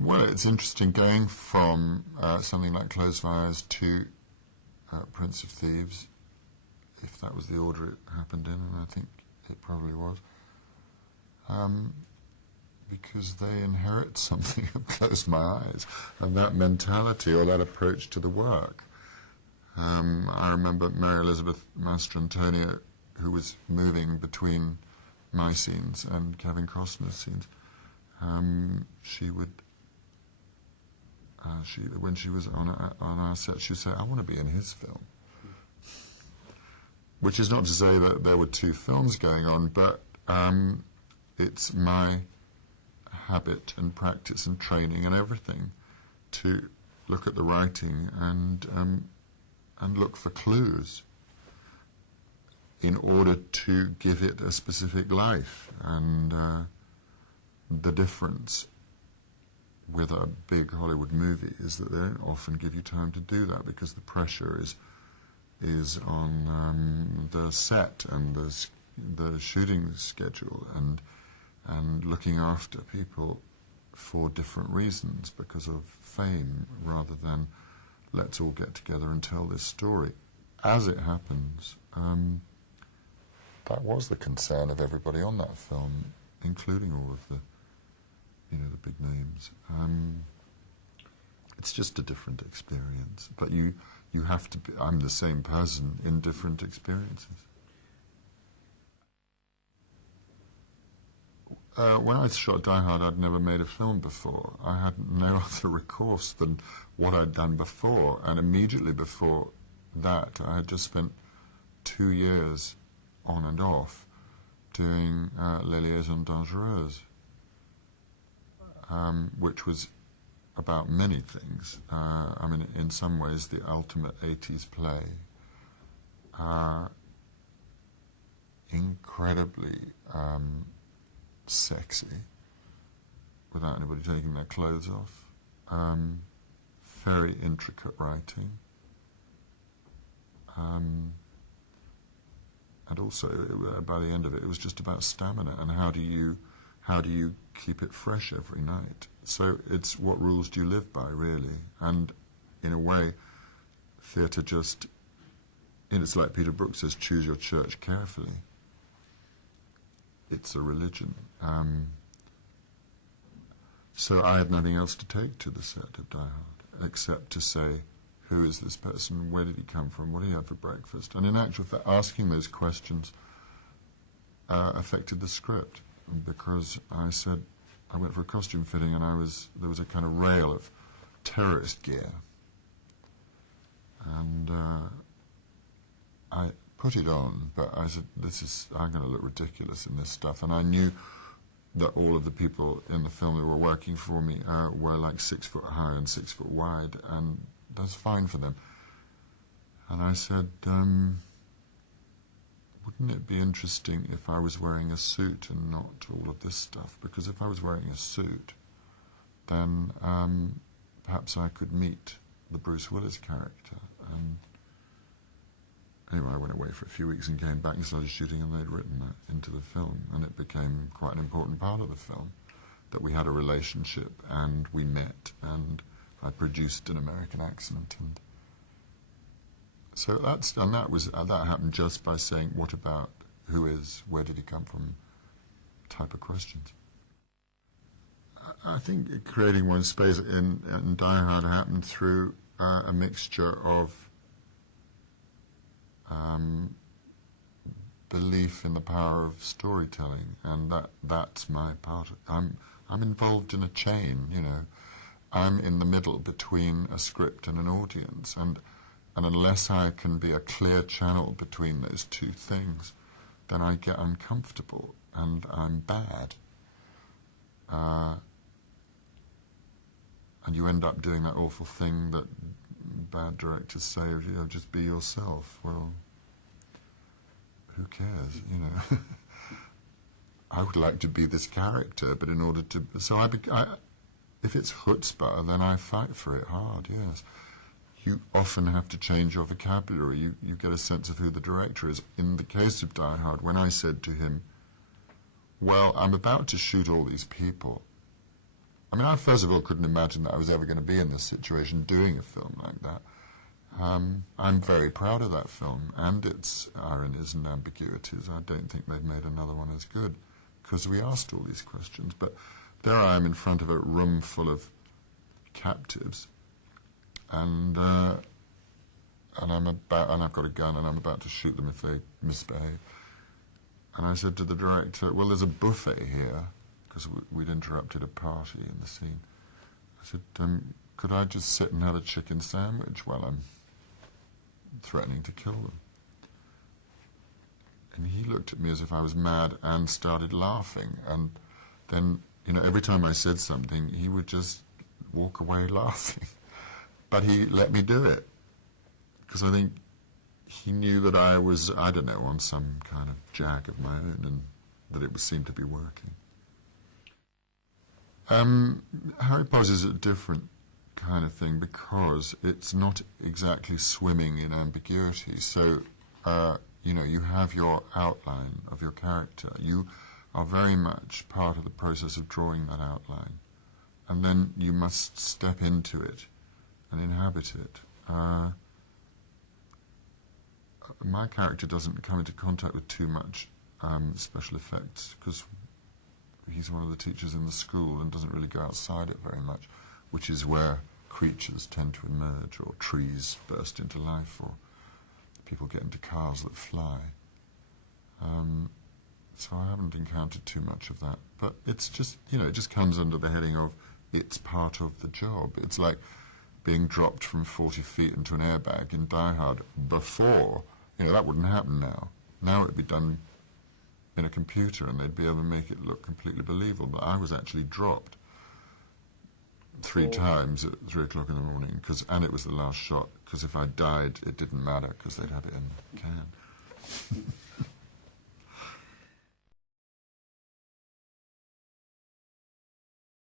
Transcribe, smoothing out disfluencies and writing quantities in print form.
Well, it's interesting going from something like Close My Eyes to Prince of Thieves, if that was the order it happened in, and I think it probably was, because they inherit something of Close My Eyes, and that mentality or that approach to the work. I remember Mary Elizabeth Mastrantonio, who was moving between my scenes and Kevin Costner's scenes. She would, when she was on our set, she'd say, "I want to be in his film." Which is not to say that there were two films going on, but it's my habit and practice and training and everything to look at the writing and look for clues in order to give it a specific life. And the difference with a big Hollywood movie is that they don't often give you time to do that, because the pressure is on the set and the shooting schedule and looking after people for different reasons because of fame, rather than let's all get together and tell this story. As it happens, that was the concern of everybody on that film, including all of the big names. It's just a different experience, but you have to be, I'm the same person in different experiences. When I shot Die Hard, I'd never made a film before. I had no other recourse than what I'd done before, and immediately before that I had just spent 2 years on and off doing Les Liaisons Dangereuses, which was about many things. I mean, in some ways, the ultimate 80s play. Incredibly sexy, without anybody taking their clothes off. Very intricate writing. And also, by the end of it, it was just about stamina and how do you keep it fresh every night. So it's what rules do you live by, really. And in a way, theatre just, it's like Peter Brook says, choose your church carefully. It's a religion. So I had nothing else to take to the set of Die Hard, except to say, who is this person, where did he come from, what did he have for breakfast? And in actual fact, asking those questions affected the script, because I said, I went for a costume fitting and there was a kind of rail of terrorist gear. And I put it on, but I said, I'm going to look ridiculous in this stuff. And I knew that all of the people in the film who were working for me were like 6 foot high and 6 foot wide, and that's fine for them. And I said, wouldn't it be interesting if I was wearing a suit and not all of this stuff? Because if I was wearing a suit, then perhaps I could meet the Bruce Willis character. And anyway, I went away for a few weeks and came back and started shooting, and they'd written that into the film, and it became quite an important part of the film, that we had a relationship and we met, and I produced an American accent, and so that happened just by saying, what about, who is, where did he come from, type of questions. I think creating one's space in Die Hard happened through a mixture of belief in the power of storytelling, and that's my part. I'm involved in a chain, I'm in the middle between a script and an audience, and unless I can be a clear channel between those two things, then I get uncomfortable and I'm bad. And you end up doing that awful thing that bad directors say, just be yourself. Well, who cares, I would like to be this character, but in order to... So if it's chutzpah, then I fight for it hard, yes. You often have to change your vocabulary. You get a sense of who the director is. In the case of Die Hard, when I said to him, well, I'm about to shoot all these people, I mean, I first of all couldn't imagine that I was ever going to be in this situation doing a film like that. I'm very proud of that film and its ironies and ambiguities. I don't think they've made another one as good, because we asked all these questions. But there I am in front of a room full of captives, and I've got a gun and I'm about to shoot them if they misbehave. And I said to the director, well, there's a buffet here, because we'd interrupted a party in the scene. I said, could I just sit and have a chicken sandwich while I'm threatening to kill them? And he looked at me as if I was mad and started laughing. And then, you know, every time I said something, he would just walk away laughing. But he let me do it, because I think he knew that I was, I don't know, on some kind of jag of my own, and that it seemed to be working. Harry Potter is a different kind of thing because it's not exactly swimming in ambiguity. So, you know, you have your outline of your character. You are very much part of the process of drawing that outline. And then you must step into it and inhabit it. My character doesn't come into contact with too much special effects, because he's one of the teachers in the school and doesn't really go outside it very much, which is where creatures tend to emerge, or trees burst into life, or people get into cars that fly. So I haven't encountered too much of that. But it's just, you know, it just comes under the heading of it's part of the job. It's like being dropped from 40 feet into an airbag in Die Hard before. You know, that wouldn't happen now. Now it'd be done in a computer and they'd be able to make it look completely believable. But I was actually dropped 3 times at 3 o'clock in the morning, and it was the last shot, because if I died, it didn't matter, because they'd had it in the can.